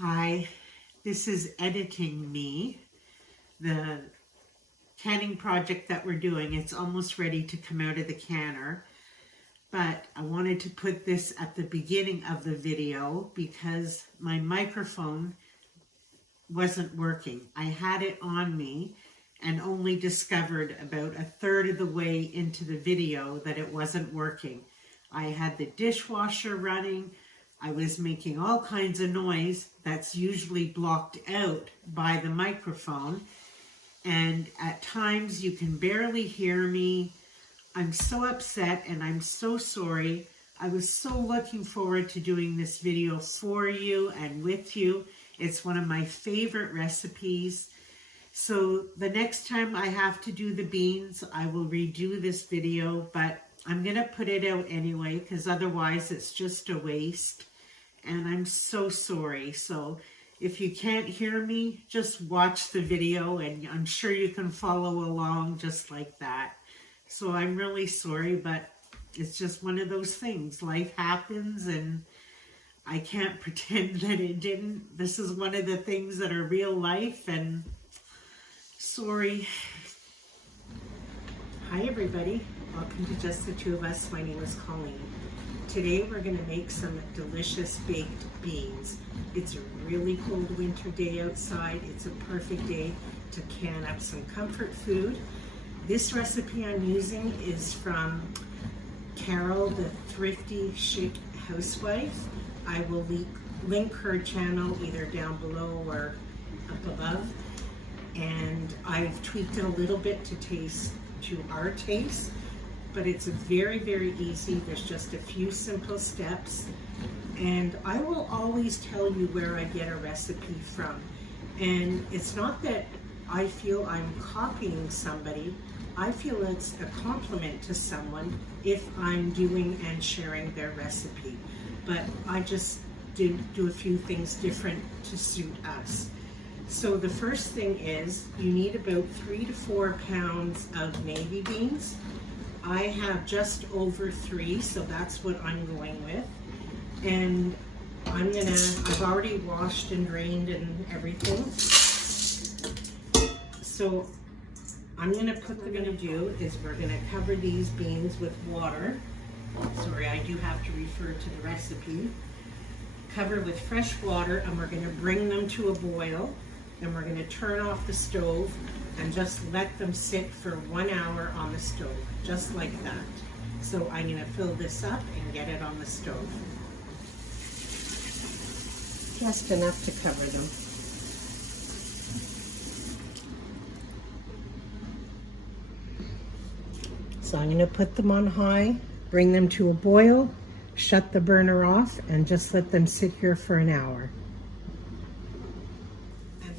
Hi, this is editing me. The canning project that we're doing, it's almost ready to come out of the canner. But I wanted to put this at the beginning of the video because my microphone wasn't working. I had it on me and only discovered about a third of the way into the video that it wasn't working. I had the dishwasher running. I was making all kinds of noise that's usually blocked out by the microphone. And at times you can barely hear me. I'm so upset and I'm so sorry. I was so looking forward to doing this video for you and with you. It's one of my favorite recipes. So the next time I have to do the beans, I will redo this video, but I'm gonna put it out anyway because otherwise it's just a waste. And I'm so sorry. So if you can't hear me, just watch the video and I'm sure you can follow along just like that. So I'm really sorry, but it's just one of those things. Life happens and I can't pretend that it didn't. This is one of the things that are real life, and sorry. Hi everybody, welcome to Just the Two of Us. My name is Colleen. Today we're going to make some delicious baked beans. It's a really cold winter day outside. It's a perfect day to can up some comfort food. This recipe I'm using is from Carol, the Thrifty Chic Housewife. I will link her channel either down below or up above. And I've tweaked it a little bit to our taste, but it's very, very easy. There's just a few simple steps. And I will always tell you where I get a recipe from. And it's not that I feel I'm copying somebody. I feel it's a compliment to someone if I'm doing and sharing their recipe. But I just did do a few things different to suit us. So the first thing is you need about 3 to 4 pounds of navy beans. I have just over 3, so that's what I'm going with. And I've already washed and drained and everything. So what we're gonna do is we're gonna cover these beans with water. Sorry, I do have to refer to the recipe. Cover with fresh water, and we're gonna bring them to a boil. And we're gonna turn off the stove and just let them sit for 1 hour on the stove, just like that. So I'm gonna fill this up and get it on the stove. Just enough to cover them. So I'm gonna put them on high, bring them to a boil, shut the burner off, and just let them sit here for an hour.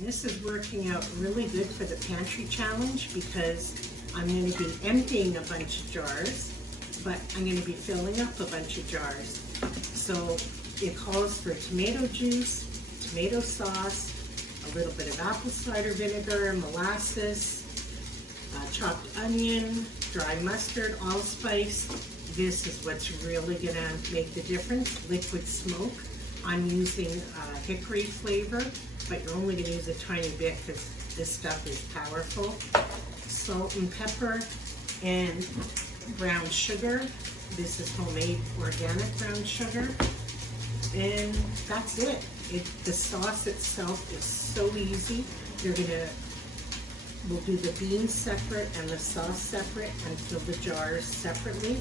This is working out really good for the pantry challenge because I'm going to be emptying a bunch of jars, but I'm going to be filling up a bunch of jars. So it calls for tomato juice, tomato sauce, a little bit of apple cider vinegar, molasses, chopped onion, dry mustard, allspice. This is what's really going to make the difference. Liquid smoke. I'm using Hickory flavor, but you're only going to use a tiny bit because this stuff is powerful. Salt and pepper and brown sugar. This is homemade organic brown sugar. And that's it. The sauce itself is so easy. We'll do the beans separate and the sauce separate and fill the jars separately.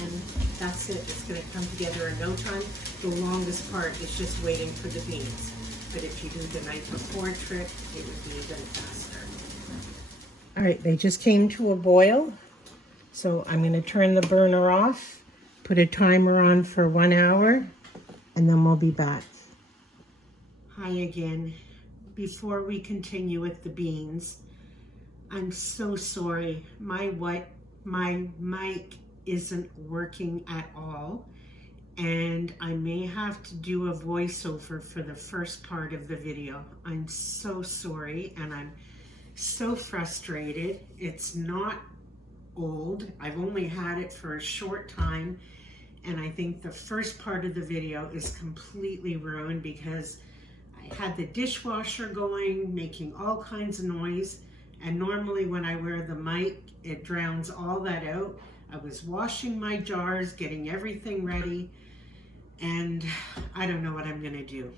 And that's it. It's going to come together in no time. The longest part is just waiting for the beans. But if you do the night before trick, it would be even faster. All right, they just came to a boil. So I'm going to turn the burner off, put a timer on for 1 hour, and then we'll be back. Hi again. Before we continue with the beans, I'm so sorry. My mic isn't working at all. And I may have to do a voiceover for the first part of the video. I'm so sorry and I'm so frustrated. It's not old. I've only had it for a short time, and I think the first part of the video is completely ruined because I had the dishwasher going, making all kinds of noise. And normally when I wear the mic, it drowns all that out. I was washing my jars, getting everything ready, and I don't know what I'm gonna do.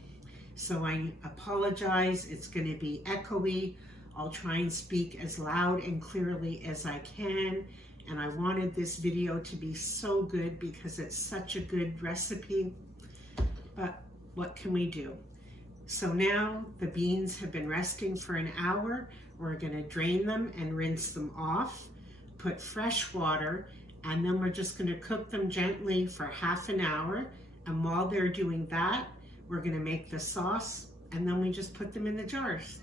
So I apologize. It's gonna be echoey. I'll try and speak as loud and clearly as I can. And I wanted this video to be so good because it's such a good recipe. But what can we do? So now the beans have been resting for an hour. We're gonna drain them and rinse them off, put fresh water, and then we're just gonna cook them gently for half an hour. And while they're doing that, we're gonna make the sauce, and then we just put them in the jars.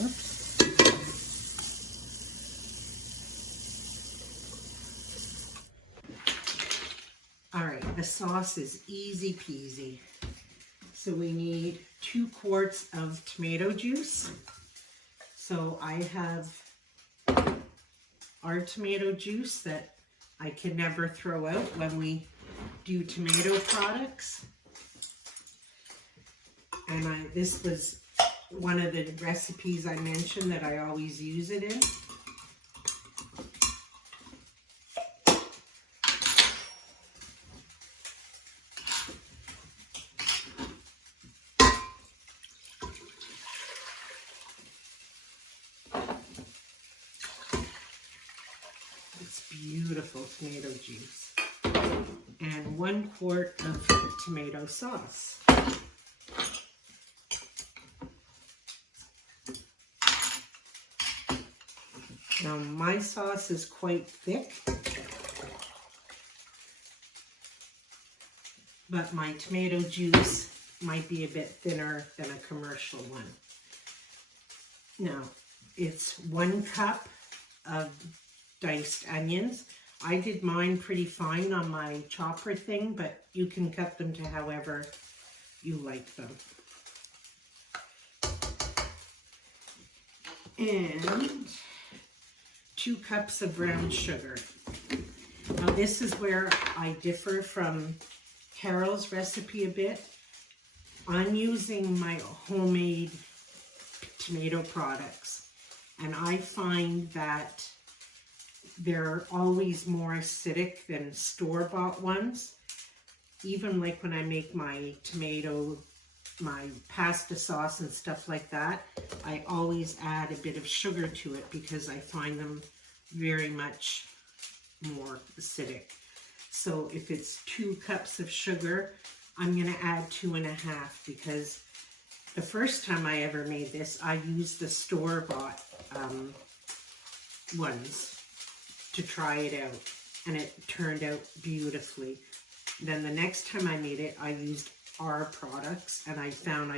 Oops. All right, the sauce is easy peasy. So we need 2 quarts of tomato juice. So I have our tomato juice that I can never throw out when we do tomato products. And this was one of the recipes I mentioned that I always use it in. Beautiful tomato juice and 1 quart of tomato sauce. Now my sauce is quite thick, but my tomato juice might be a bit thinner than a commercial one. Now it's 1 cup of diced onions. I did mine pretty fine on my chopper thing, but you can cut them to however you like them. And 2 cups of brown sugar. Now this is where I differ from Carol's recipe a bit. I'm using my homemade tomato products, and I find that they're always more acidic than store-bought ones. Even like when I make my my pasta sauce and stuff like that, I always add a bit of sugar to it because I find them very much more acidic. So if it's 2 cups of sugar, I'm gonna add 2.5 because the first time I ever made this, I used the store-bought ones to try it out, and it turned out beautifully. Then the next time I made it, I used our products, and I found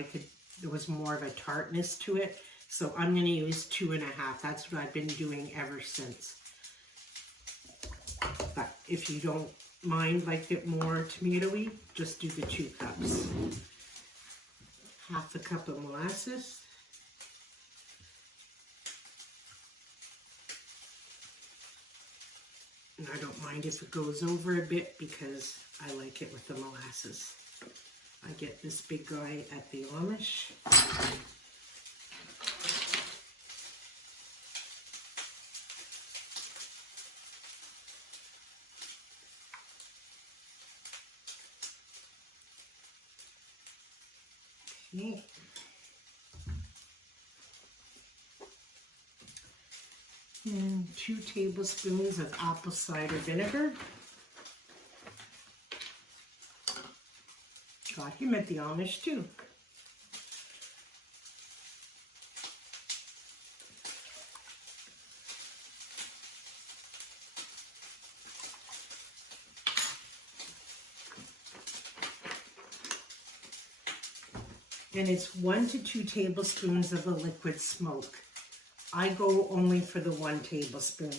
there was more of a tartness to it. So I'm going to use 2.5. That's what I've been doing ever since. But if you don't mind like it more tomatoey, just do the 2 cups. Half a cup of molasses. And I don't mind if it goes over a bit because I like it with the molasses. I get this big guy at the Amish. Okay. And 2 tablespoons of apple cider vinegar. Got him at the Amish too. And it's 1 to 2 tablespoons of a liquid smoke. I go only for the 1 tablespoon.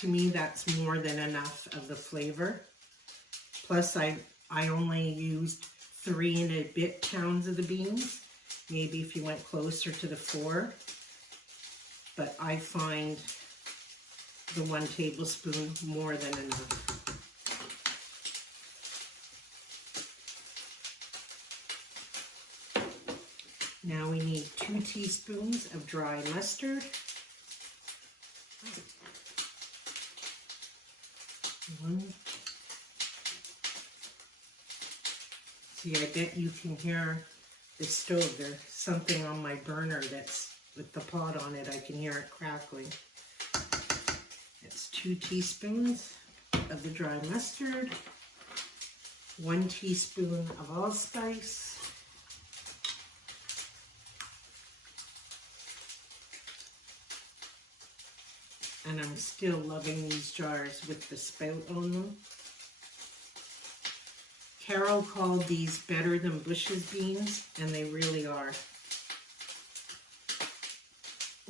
To me, that's more than enough of the flavor. Plus, I only used 3 and a bit pounds of the beans. Maybe if you went closer to the 4. But I find the 1 tablespoon more than enough. Now we need 2 teaspoons of dry mustard. See, I bet you can hear the stove. There's something on my burner that's with the pot on it. I can hear it crackling. It's 2 teaspoons of the dry mustard, 1 teaspoon of allspice, and I'm still loving these jars with the spout on them. Carol called these better than Bush's beans, and they really are.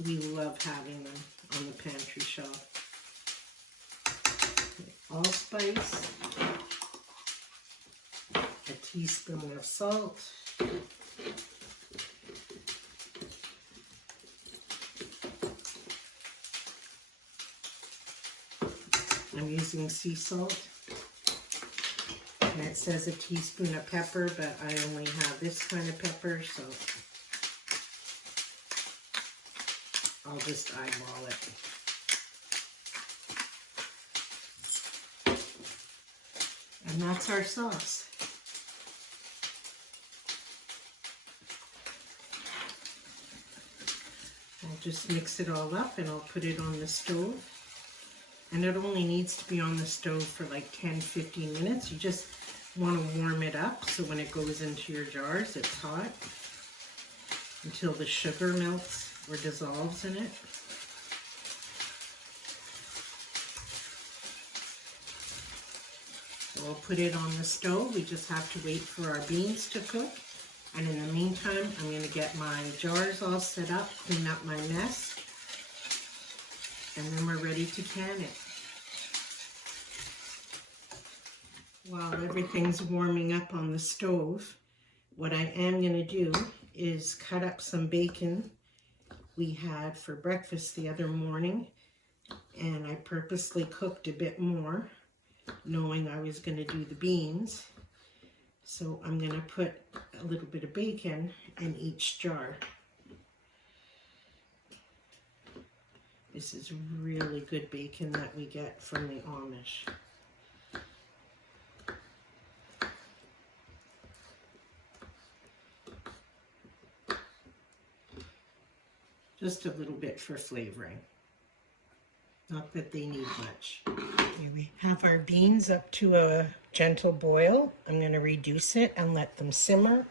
We love having them on the pantry shelf. Allspice, a teaspoon of salt, I'm using sea salt, and it says a teaspoon of pepper, but I only have this kind of pepper, so I'll just eyeball it. And that's our sauce. I'll just mix it all up and I'll put it on the stove. And it only needs to be on the stove for like 10-15 minutes. You just want to warm it up so when it goes into your jars it's hot until the sugar melts or dissolves in it. So we'll put it on the stove. We just have to wait for our beans to cook. And in the meantime, I'm going to get my jars all set up, clean up my mess, and then we're ready to can it. While everything's warming up on the stove, what I am going to do is cut up some bacon we had for breakfast the other morning, and I purposely cooked a bit more, knowing I was going to do the beans. So I'm going to put a little bit of bacon in each jar. This is really good bacon that we get from the Amish. Just a little bit for flavoring. Not that they need much. Here we have our beans up to a gentle boil. I'm going to reduce it and let them simmer.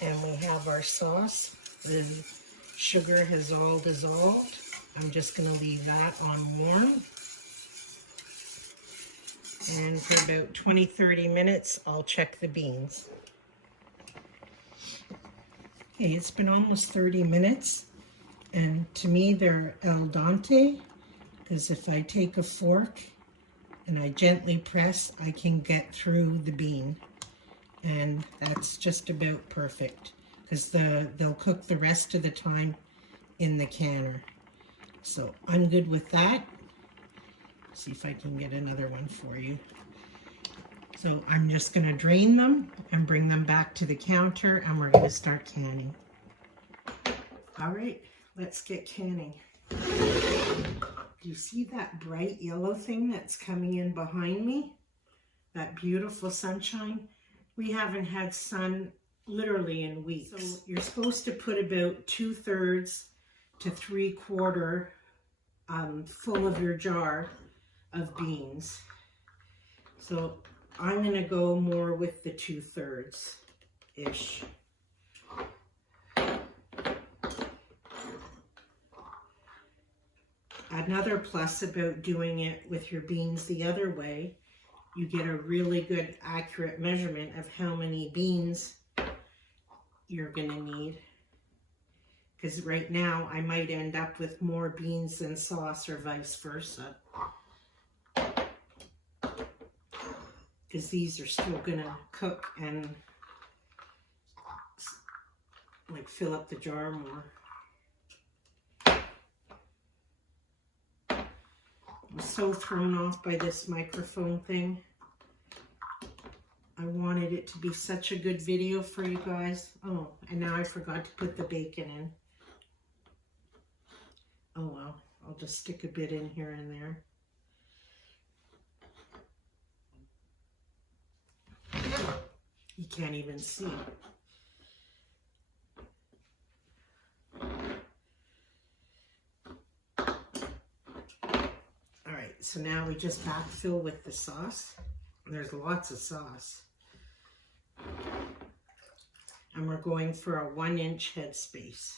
And we have our sauce. The sugar has all dissolved. I'm just going to leave that on warm. And for about 20-30 minutes, I'll check the beans. Okay, it's been almost 30 minutes. And to me, they're al dente, because if I take a fork and I gently press, I can get through the bean. And that's just about perfect, because they'll cook the rest of the time in the canner. So I'm good with that. See if I can get another one for you. So I'm just going to drain them and bring them back to the counter, and we're going to start canning. All right, let's get canning. Do you see that bright yellow thing that's coming in behind me? That beautiful sunshine? We haven't had sun literally in weeks. So you're supposed to put about 2/3 to 3/4 full of your jar of beans. So I'm going to go more with the 2/3-ish. Another plus about doing it with your beans the other way, you get a really good accurate measurement of how many beans you're going to need. Because right now I might end up with more beans than sauce or vice versa. Because these are still going to cook and like fill up the jar more. so thrown off by this microphone thing. I wanted it to be such a good video for you guys. Oh, and now I forgot to put the bacon in. Oh well, I'll just stick a bit in here and there. You can't even see. Alright, so now we just backfill with the sauce. And there's lots of sauce. And we're going for a 1-inch headspace.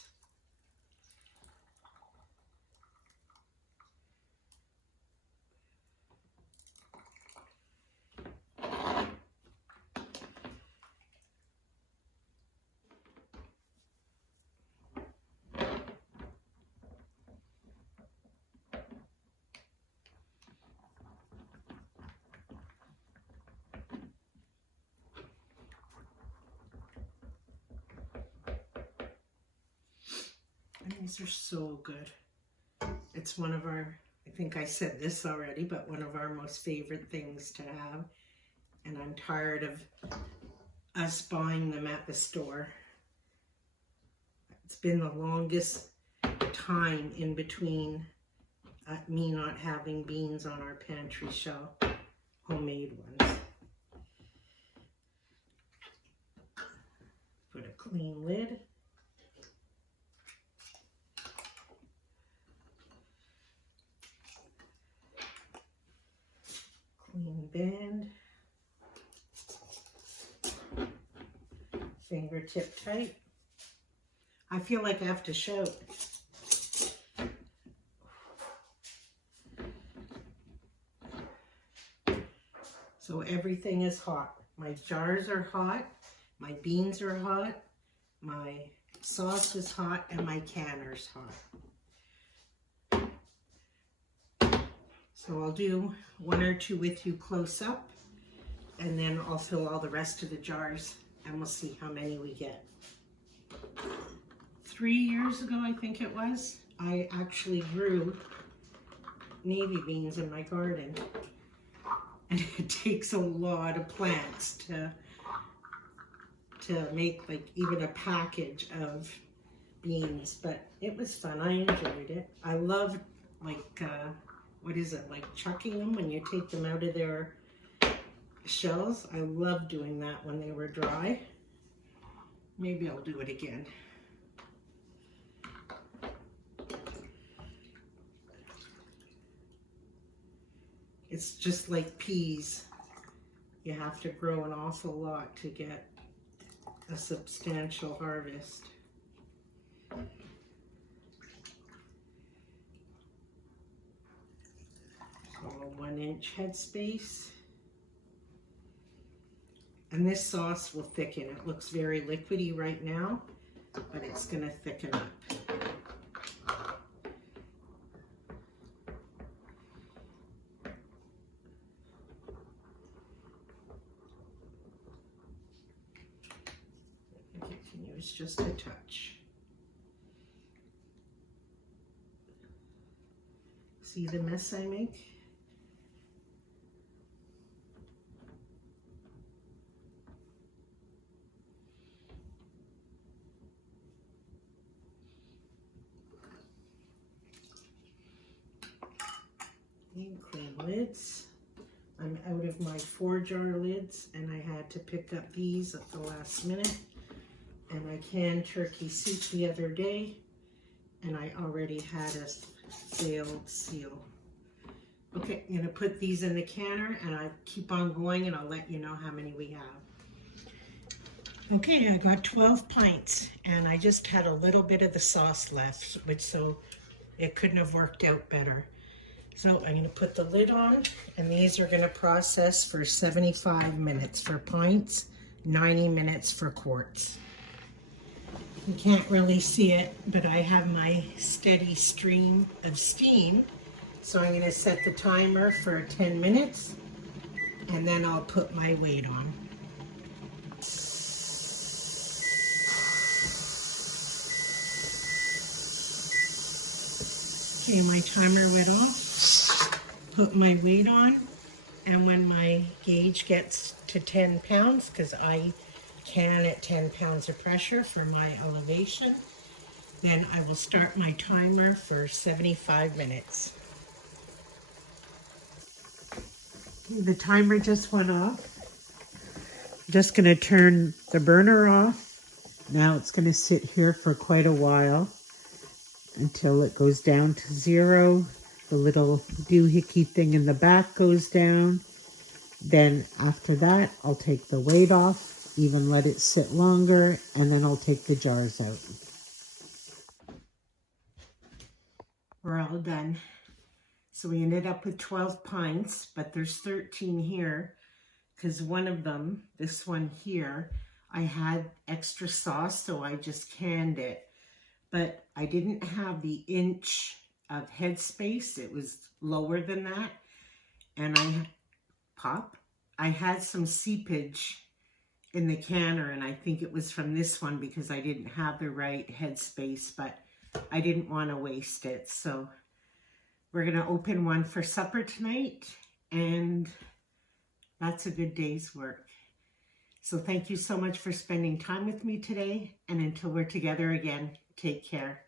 And these are so good. It's one of our, I think I said this already, but one of our most favorite things to have. And I'm tired of us buying them at the store. It's been the longest time in between me not having beans on our pantry shelf, homemade ones. Put a clean lid. Clean band. Fingertip tight. I feel like I have to shout. So everything is hot. My jars are hot, my beans are hot, my sauce is hot, and my canner's hot. So I'll do 1 or 2 with you close up, and then I'll fill all the rest of the jars, and we'll see how many we get. 3 years ago, I think it was, I actually grew navy beans in my garden. And it takes a lot of plants to make like even a package of beans, but it was fun. I enjoyed it. I love like, what is it, like chucking them when you take them out of their shells. I love doing that when they were dry. Maybe I'll do it again. It's just like peas. You have to grow an awful lot to get a substantial harvest. So a 1-inch headspace. And this sauce will thicken. It looks very liquidy right now, but it's going to thicken up. It's just a touch. See the mess I make? And clean lids. I'm out of my 4-jar lids, and I had to pick up these at the last minute. And I canned turkey soup the other day, and I already had a failed seal. Okay, I'm gonna put these in the canner, and I keep on going, and I'll let you know how many we have. Okay, I got 12 pints, and I just had a little bit of the sauce left, so it couldn't have worked out better. So I'm gonna put the lid on, and these are gonna process for 75 minutes for pints, 90 minutes for quarts. You can't really see it, but I have my steady stream of steam. So I'm going to set the timer for 10 minutes, and then I'll put my weight on. Okay, my timer went off. put my weight on, and when my gauge gets to 10 pounds, because I can at 10 pounds of pressure for my elevation, then I will start my timer for 75 minutes. The timer just went off. I'm just going to turn the burner off. Now it's going to sit here for quite a while until it goes down to 0. The little doohickey thing in the back goes down. Then after that, I'll take the weight off, even let it sit longer, and then I'll take the jars out. We're all done. So we ended up with 12 pints, but there's 13 here because one of them, this one here, I had extra sauce, so I just canned it. But I didn't have the inch of headspace. It was lower than that. And I had some seepage in the canner, and I think it was from this one because I didn't have the right headspace, but I didn't want to waste it. So we're going to open one for supper tonight, and that's a good day's work. So thank you so much for spending time with me today, and until we're together again, take care.